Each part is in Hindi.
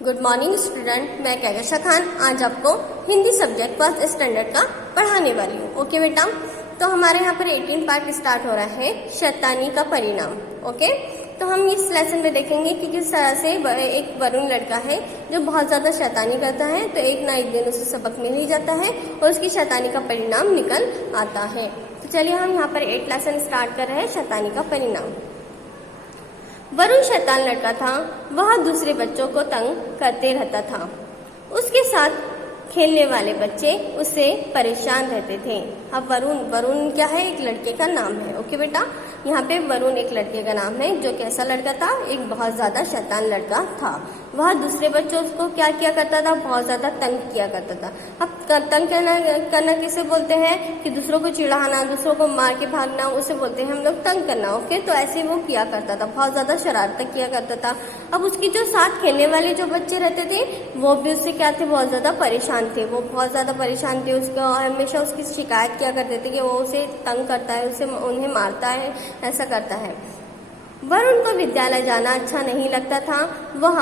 गुड मॉर्निंग स्टूडेंट, मैं कैगशा खान आज आपको हिंदी सब्जेक्ट फर्स्ट स्टैंडर्ड का पढ़ाने वाली हूँ। ओके बेटा, तो हमारे यहाँ पर 18 पार्ट स्टार्ट हो रहा है शैतानी का परिणाम। ओके, तो हम इस लेसन में देखेंगे कि किस तरह से एक वरुण लड़का है जो बहुत ज़्यादा शैतानी करता है, तो एक ना एक दिन उसे सबक मिल ही जाता है और उसकी शैतानी का परिणाम निकल आता है। तो चलिए हम यहाँ पर 8 लेसन स्टार्ट कर रहे हैं शैतानी का परिणाम। वरुण शैतान लड़का था। वह दूसरे बच्चों को तंग करते रहता था। उसके साथ खेलने वाले बच्चे उससे परेशान रहते थे। अब वरुण क्या है? एक लड़के का नाम है। ओके बेटा, यहाँ पे वरुण एक लड़के का नाम है जो कैसा लड़का था? एक बहुत ज्यादा शैतान लड़का था। वह दूसरे बच्चों को क्या किया करता था? बहुत ज्यादा तंग किया करता था। अब तंग करना किसे बोलते हैं? कि दूसरों को चिढ़ाना, दूसरों को मार के भागना, उसे बोलते हैं हम लोग तंग करना। ओके, तो ऐसे वो किया करता था, बहुत ज्यादा शरारत किया करता था। अब उसकी जो साथ खेलने वाले जो बच्चे रहते थे वो भी उससे क्या थे? बहुत ज्यादा परेशान थे। वो बहुत ज्यादा परेशान थे, उसको हमेशा उसकी शिकायत किया करते थे कि वो उसे तंग करता है, उसे उन्हें मारता है, ऐसा करता है। वरुण को विद्यालय जाना अच्छा नहीं लगता था। वह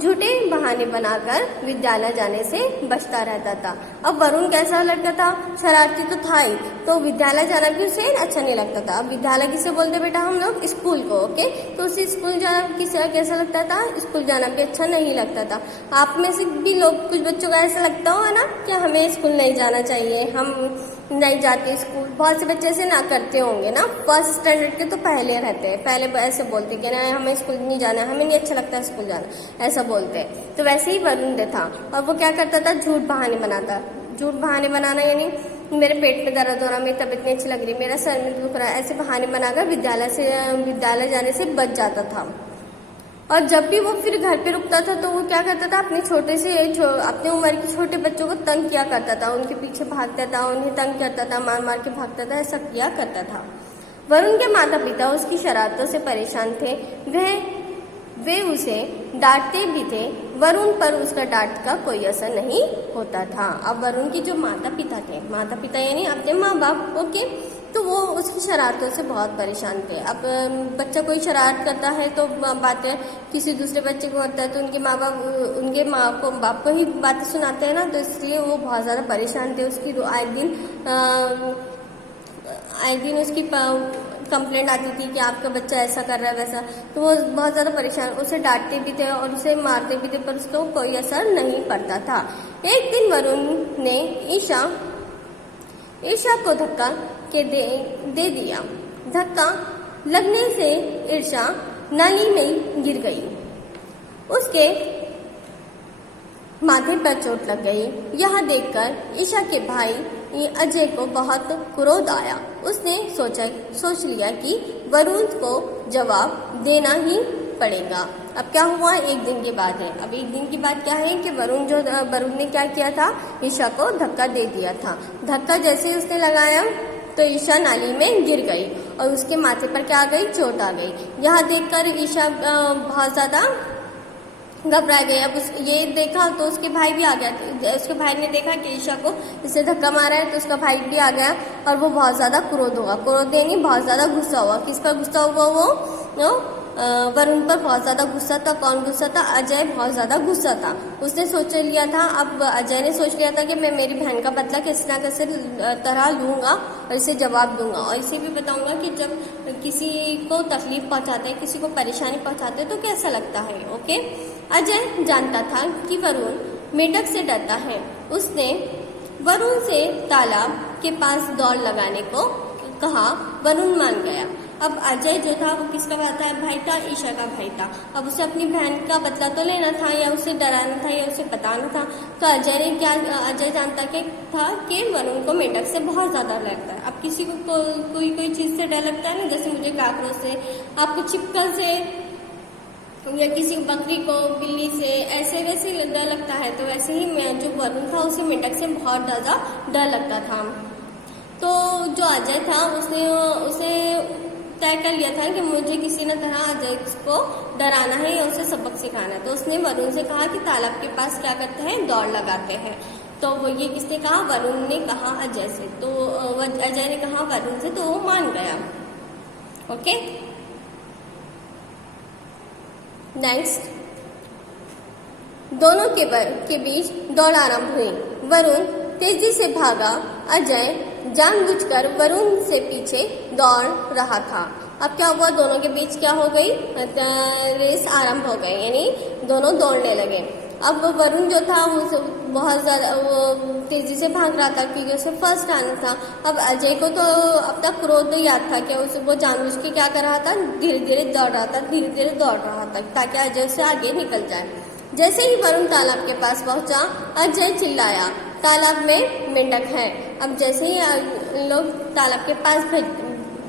झूठे बहाने बनाकर विद्यालय जाने से बचता रहता था। अब वरुण कैसा लड़का था? शरारती तो था ही, तो विद्यालय जाना भी उसे अच्छा नहीं लगता था। अब विद्यालय किसे बोलते बेटा? हम लोग स्कूल को। ओके, तो उसे स्कूल जाना कैसा लगता था? स्कूल जाना भी अच्छा नहीं लगता था। आप में से भी लोग, कुछ बच्चों का ऐसा लगता होगा ना कि हमें स्कूल नहीं जाना चाहिए, हम नहीं जाते स्कूल। बहुत से बच्चे ऐसे ना करते होंगे ना, फर्स्ट स्टैंडर्ड के तो पहले रहते हैं, पहले ऐसे बोलते कि ना हमें स्कूल नहीं जाना, हमें नहीं अच्छा लगता स्कूल जाना, ऐसा बोलते हैं। तो वैसे ही वरुण था, और वो क्या करता था? झूठ बहाने बनाता। झूठ बहाने बनाना यानी मेरे पेट में दर्द हो रहा, मेरी तबीयत नहीं अच्छी लग रही, मेरा सर में दुख रहा है, ऐसे बहाने बनाकर विद्यालय जाने से बच जाता था। और जब भी वो फिर घर पे रुकता था तो वो क्या करता था? अपने उम्र के छोटे बच्चों को तंग किया करता था, उनके पीछे भागता था, उन्हें तंग करता था, मार मार के भागता था, ऐसा किया करता था। वरुण के माता पिता उसकी शरारतों से परेशान थे। वे उसे डांटते भी थे। वरुण पर उसका डांट का कोई असर नहीं होता था। अब वरुण की जो माता पिता यानी अपने माँ बाप, ओके, तो वो उसकी शरारतों से बहुत परेशान थे। अब बच्चा कोई शरारत करता है तो बातें किसी दूसरे बच्चे को होता है तो उनके माँ बाप को ही बातें सुनाते हैं ना, तो इसलिए वो बहुत ज़्यादा परेशान थे। उसकी आए दिन उसकी कंप्लेंट आती थी कि आपका बच्चा ऐसा कर रहा है वैसा, तो वो बहुत ज़्यादा परेशान, उसे डांटते भी थे और उसे मारते भी थे, पर उसको कोई असर नहीं पड़ता था। एक दिन वरुण ने ईशा को धक्का दे दिया। धक्का लगने से ईशा नाली में गिर गई। उसके माथे पर चोट लग गई। यह देखकर ईशा के भाई अजय को बहुत क्रोध आया। उसने सोच लिया कि वरुण को जवाब देना ही पड़ेगा। अब क्या हुआ? एक दिन की बात है। अब एक दिन की बात क्या है कि वरुण ने क्या किया था? ईशा को धक्का दे दिया था। धक्का जैसे उसने लगाया तो ईशा नाली में गिर गई और उसके माथे पर क्या आ गई? चोट आ गई। यह देखकर ईशा बहुत ज्यादा घबरा गई। अब ये देखा तो उसके भाई भी आ गया। उसके भाई ने देखा कि ईशा को इससे धक्का मारा है, तो उसका भाई भी आ गया और वो बहुत ज्यादा क्रोध यानी बहुत ज्यादा गुस्सा हुआ। किस पर गुस्सा हुआ? वो वरुण पर बहुत ज्यादा गुस्सा था। कौन गुस्सा था? अजय बहुत ज्यादा गुस्सा था। उसने सोच लिया था, अब अजय ने सोच लिया था कि मैं मेरी बहन का बदला किसी न किसी तरह लूंगा और इसे जवाब दूंगा, और इसे भी बताऊंगा कि जब किसी को तकलीफ पहुंचाते हैं, किसी को परेशानी पहुंचाते हैं तो कैसा लगता है। ओके, अजय जानता था कि वरुण मेंढक से डरता है। उसने वरुण से तालाब के पास दौड़ लगाने को कहा। वरुण मान गया। अब अजय जो था वो किसका भाई था? ईशा का भाई था। अब उसे अपनी बहन का बदला तो लेना था, या उसे डराना था, या उसे बताना था। तो अजय जानता था कि वरुण को मेंढक से बहुत ज्यादा डर लगता है। अब किसी को कोई चीज से डर लगता है ना, जैसे मुझे काकरोच से, आपको छिपकल से, या किसी बकरी को बिल्ली से, ऐसे वैसे डर लगता है। तो वैसे ही जो वरुण था उसे मेंढक से बहुत ज्यादा डर लगता था। तो जो अजय था उसे तय कर लिया था कि मुझे किसी न तरह अजय को डराना है या उसे सबक सिखाना है। तो उसने वरुण से कहा कि तालाब के पास क्या करते हैं? दौड़ लगाते हैं। तो वो ये किसने कहा? वरुण ने कहा अजय से। तो अजय ने कहा वरुण से, तो वो मान गया। ओके, नेक्स्ट दोनों के बीच दौड़ आरंभ हुई। वरुण तेजी से भागा। अजय जानबूझकर वरुण से पीछे दौड़ रहा था। अब क्या हुआ, दोनों के बीच क्या हो गई, रेस आरंभ हो गई, यानी दोनों दौड़ने लगे। अब वरुण जो था वो बहुत ज्यादा वो तेजी से भाग रहा था क्योंकि उसे फर्स्ट आना था। अब अजय को तो अब तक क्रोध याद था कि उसे वो जानबूझ के क्या कर रहा था, धीरे धीरे दौड़ रहा था, धीरे धीरे दौड़ रहा था ताकि अजय से आगे निकल जाए। जैसे ही वरुण तालाब के पास पहुंचा, अजय चिल्लाया, तालाब में मेंढक है। अब जैसे ही लोग तालाब के पास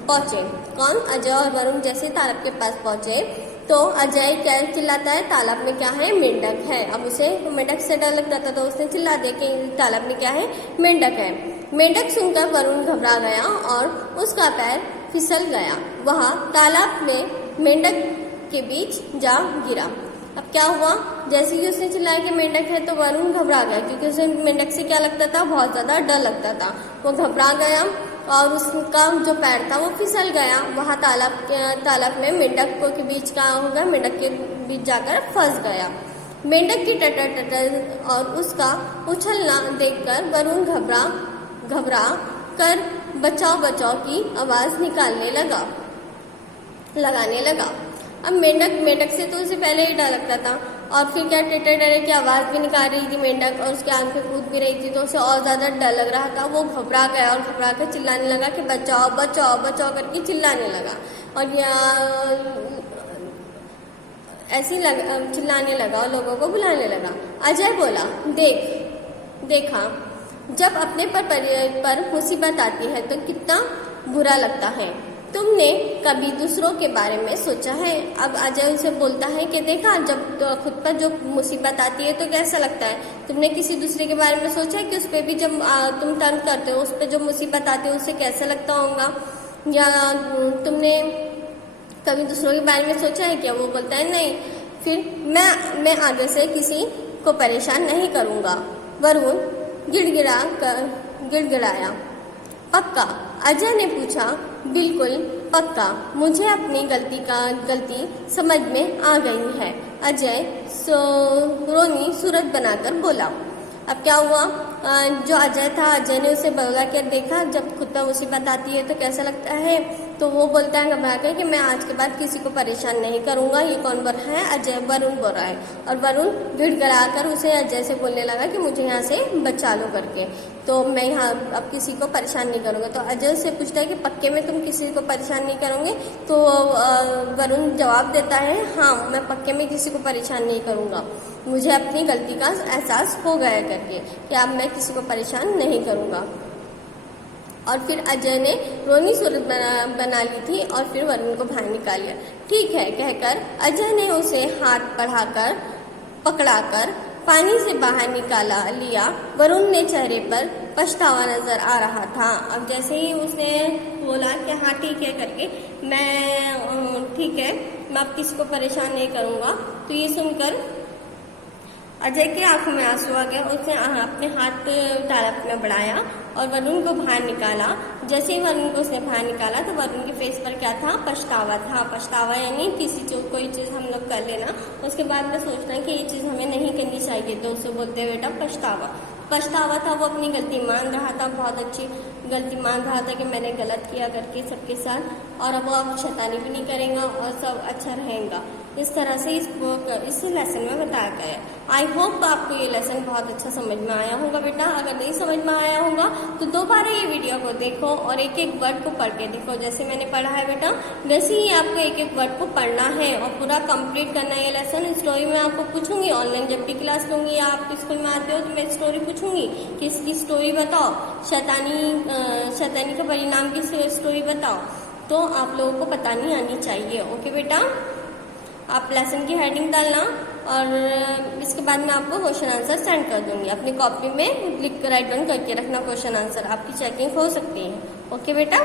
पहुंचे, कौन, अजय और वरुण जैसे तालाब के पास पहुंचे तो अजय क्या चिल्लाता है, तालाब में क्या है, मेंढक है। अब उसे मेंढक से डर लगता था तो उसने चिल्ला दिया कि तालाब में क्या है, मेंढक है। मेंढक सुनकर वरुण घबरा गया और उसका पैर फिसल गया। वह तालाब में मेंढक के बीच जा गिरा। अब क्या हुआ, जैसे ही उसने चिल्लाया कि मेंढक है तो वरुण घबरा गया क्योंकि उसे मेंढक से क्या लगता था, बहुत ज्यादा डर लगता था। वो घबरा गया और उसका जो पैर था वो फिसल गया। वहाँ तालाब में मेंढक के बीच का होगा, मेंढक के बीच जाकर फंस गया। मेंढक की टटर टटर और उसका उछलना देखकर वरुण घबरा कर बचाओ बचाओ की आवाज लगाने लगा। अब मेंढक से तो उसे पहले ही डर लगता था और फिर क्या टिटर डरे की आवाज भी निकाल रही थी मेंढक और उसकी आंखें कूद भी रही थी तो उसे और ज्यादा डर लग रहा था। वो घबरा गया और घबरा कर चिल्लाने लगा कि बचाओ बचाओ बचाओ करके चिल्लाने लगा और चिल्लाने लगा और लोगों को बुलाने लगा। अजय बोला, देखा जब अपने पर मुसीबत आती है तो कितना बुरा लगता है। तुमने कभी दूसरों के बारे में सोचा है? अब अजय उसे बोलता है कि देखा जब खुद पर जो मुसीबत आती है तो कैसा लगता है। तुमने किसी दूसरे के बारे में सोचा है कि उस पर भी जब तुम टर्न करते हो उस पर जो मुसीबत आती है उससे कैसा लगता होगा? या तुमने कभी दूसरों के बारे में सोचा है क्या? वो बोलता है नहीं। फिर मैं आगे से किसी को परेशान नहीं करूंगा। वरुण गिड़गिड़ाया। पक्का? अजय ने पूछा। बिल्कुल पक्का, मुझे अपनी गलती समझ में आ गई है। अजय रोनी सूरत बनाकर बोला। अब क्या हुआ, जो अजय था, अजय ने उसे बोला कि देखा जब खुद पर मुसीबत आती है तो कैसा लगता है। तो वो बोलता है घबरा कर कि मैं आज के बाद किसी को परेशान नहीं करूंगा। ये कौन बोल रहा है? अजय वरुण बोल रहा है। और वरुण गिड़गिड़ा कर उसे अजय से बोलने लगा कि मुझे यहाँ से बचा लो करके, तो मैं यहाँ अब किसी को परेशान नहीं करूंगा। तो अजय से पूछता है कि पक्के में तुम किसी को परेशान नहीं करोगे? तो वरुण जवाब देता है, हाँ मैं पक्के में किसी को परेशान नहीं करूंगा। मुझे अपनी गलती का एहसास हो गया करके कि अब मैं किसी को परेशान नहीं करूंगा। और फिर अजय ने रोनी सूरत बना ली थी और फिर वरुण को बाहर निकाल लिया। ठीक है कहकर अजय ने उसे हाथ बढ़ाकर पकड़ाकर पानी से बाहर निकाला लिया। वरुण ने चेहरे पर पछतावा नजर आ रहा था। अब जैसे ही उसने बोला कि हाँ ठीक है करके, मैं ठीक है, मैं अब किसी को परेशान नहीं करूंगा, तो ये सुनकर अजय के आंखों में आंसू आ गया। उसने अपने हाथ तालाब में बढ़ाया और वरुण को बाहर निकाला। जैसे ही वरुण को उसने बाहर निकाला तो वरुण के फेस पर क्या था? पछतावा था। पछतावा यानी कोई चीज हम लोग कर लेना, उसके बाद में सोचना कि ये चीज हमें नहीं करनी चाहिए, तो उसे बोलते हैं बेटा पछतावा था। वो अपनी गलती मान रहा था, बहुत अच्छी गलती मान रहा था कि मैंने गलत किया करके सबके साथ, और अब वो शैतानी भी नहीं करेगा और सब अच्छा रहेगा। इस तरह से इस लेसन में बताया गया है। आई होप आपको ये लेसन बहुत अच्छा समझ में आया होगा बेटा। अगर नहीं समझ में आया होगा तो दोबारा ये वीडियो को देखो और एक एक वर्ड को पढ़ के देखो। जैसे मैंने पढ़ा है बेटा, वैसे ही आपको एक एक वर्ड को पढ़ना है और पूरा कंप्लीट करना है ये लेसन। स्टोरी में आपको पूछूंगी ऑनलाइन जब भी क्लास लूंगी या आप स्कूल में आते हो तो मैं स्टोरी पूछूंगी कि इसकी स्टोरी बताओ, शैतानी का परिणाम की स्टोरी बताओ, तो आप लोगों को बतानी आनी चाहिए। ओके बेटा, आप लेसन की हेडिंग डालना और इसके बाद मैं आपको क्वेश्चन आंसर सेंड कर दूंगी। अपनी कॉपी में लिख कर राइट डाउन करके रखना क्वेश्चन आंसर, आपकी चेकिंग हो सकती है। ओके बेटा।